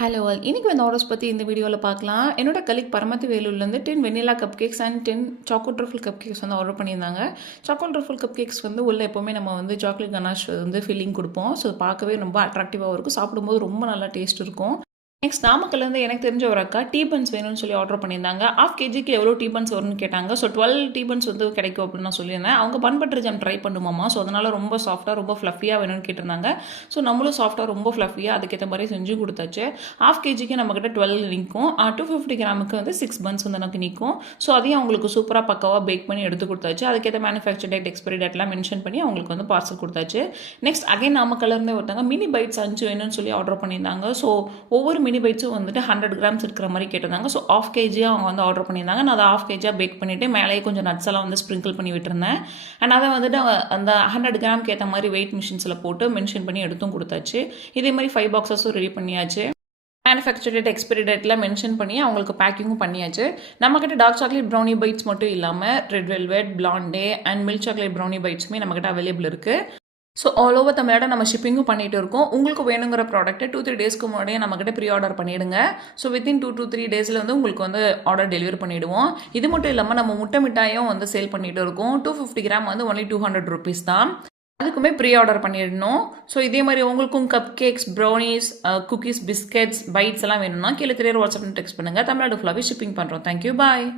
Hello all. இன்னைக்கு வந்து orders பத்தி இந்த வீடியோல பார்க்கலாம். என்னோட கலீக் பரமத்தி வேலூர்லேருந்து 10 vanilla cupcakes and 10 choco truffle cupcakes வந்து ஆர்டர் பண்ணியிருந்தாங்க. சாக்கோ ட்ரஃபிள் கப் கேக்ஸ் வந்து உள்ள எப்பவுமே நம்ம வந்து சாக்லேட் கனாஷ் வந்து ஃபில்லிங் குடுப்போம். ஸோ பார்க்கவே ரொம்ப அட்ராக்டிவாவும் இருக்கும். சாப்பிடும்போது ரொம்ப நல்லா டேஸ்ட் இருக்கும். நெக்ஸ்ட் நாமக்கல்லேருந்து எனக்கு தெரிஞ்ச ஒரு அக்கா டீ பன்ஸ் வேணும்னு சொல்லி ஆர்டர் பண்ணியிருந்தாங்க. ½ கேஜிக்கு எவ்வளோ டீ பன்ஸ் வரும்னு கேட்டாங்க. ஸோ 12 டீ பன்ஸ் வந்து கிடைக்கும் அப்படின்னு நான் சொல்லியிருந்தேன். அவங்க பன் பட்டர் ஜாம் ட்ரை பண்ணுமாமா. ஸோ அதனால ரொம்ப சாஃப்ட்டாக ரொம்ப ஃப்ளஃபியாக வேணும்னு கேட்டிருந்தாங்க. ஸோ நம்மளும் சாஃப்ட்டாக ரொம்ப ஃப்ளஃபியாக அதுக்கேற்ற மாதிரி செஞ்சு கொடுத்தாச்சு. ½ கேஜிக்கு நம்மக்கிட்ட 12 நிற்கும். 250 கிராமுக்கு வந்து 6 பன்ஸ் வந்து எனக்கு நிற்கும். ஸோ அதையும் அவங்களுக்கு சூப்பராக பக்காவாக பேக் பண்ணி எடுத்து கொடுத்தாச்சு. அதுக்கேற்ற மேனுஃபேக்சர் டேட் எக்ஸ்பைரி டேட்லாம் மென்ஷன் பண்ணி அவங்களுக்கு வந்து பார்சல் கொடுத்தாச்சு. நெக்ஸ்ட் அகைன் நாமக்கல்லேருந்தே ஒருத்தாங்க மினி பைட்ஸ் 5 வேணும்னு சொல்லி ஆர்டர் பண்ணியிருந்தாங்க. ஸோ ஒவ்வொரு மினி பைட்ஸும் வந்துட்டு 100 கிராம்ஸ் இருக்கிற மாதிரி கேட்டிருந்தாங்க. ஸோ ½ கேஜியாக அவங்க வந்து ஆர்டர் பண்ணியிருந்தாங்க. நான் அதை ½ கேஜியாக பேக் பண்ணிவிட்டு மேலேயே கொஞ்சம் நட்ஸ் எல்லாம் வந்து ஸ்ப்ரிங்கிள் பண்ணி விட்டுருந்தேன். அண்ட் அதை வந்துட்டு அந்த 100 கிராம்க்கு ஏற்ற மாதிரி வெயிட் மிஷின்ஸில் போட்டு மென்ஷன் பண்ணி எடுத்தும் கொடுத்தாச்சு. இதே மாதிரி 5 பாக்ஸஸும் ரெடி பண்ணியாச்சு. மேனுஃபேக்சர் டேட் எக்ஸ்பைரி டேட்லாம் மென்ஷன் பண்ணி அவங்களுக்கு பேக்கிங்கும் பண்ணியாச்சு. நம்மக்கிட்ட டார்க் சாக்லேட் ப்ரௌனி பைட்ஸ் மட்டும் இல்லாமல் red velvet, blonde and milk chocolate brownie பைட்ஸுமே நம்மக்கிட்ட அவைலபிள் இருக்குது. ஸோ ஆல் ஓவர் தமிழ்நாடு நம்ம ஷிப்பிங்கும் பண்ணிகிட்டு இருக்கோம். உங்களுக்கு வேணுங்கிற ப்ராடக்ட்டை 2-3 டேஸ்க்கு முன்னாடியே நம்மக்கிட்ட ப்ரீ ஆர்டர் பண்ணிவிடுங்க. ஸோ வித்தின் 2 to 3 டேஸில் வந்து உங்களுக்கு வந்து ஆர்டர் டெலிவரி பண்ணிவிடுவோம். இது மட்டும் இல்லாமல் நம்ம முட்டை மிட்டாயும் வந்து சேல் பண்ணிகிட்டு இருக்கோம். 250 கிராம் வந்து ஒன்லி 200 rupees தான். அதுக்குமே ப்ரீ ஆர்டர் பண்ணிடணும். ஸோ இதே மாதிரி உங்களுக்கும் cupcakes, brownies, cookies, biscuits, bites எல்லாம் வேணும்னா கீழே தெரியுற வாட்ஸ்அப் டெக்ஸ்ட் பண்ணுங்கள். தமிழ்நாடு ஃபுல்லாகவே ஷிப்பிங் பண்ணுறோம். தேங்க்யூ, பாய்.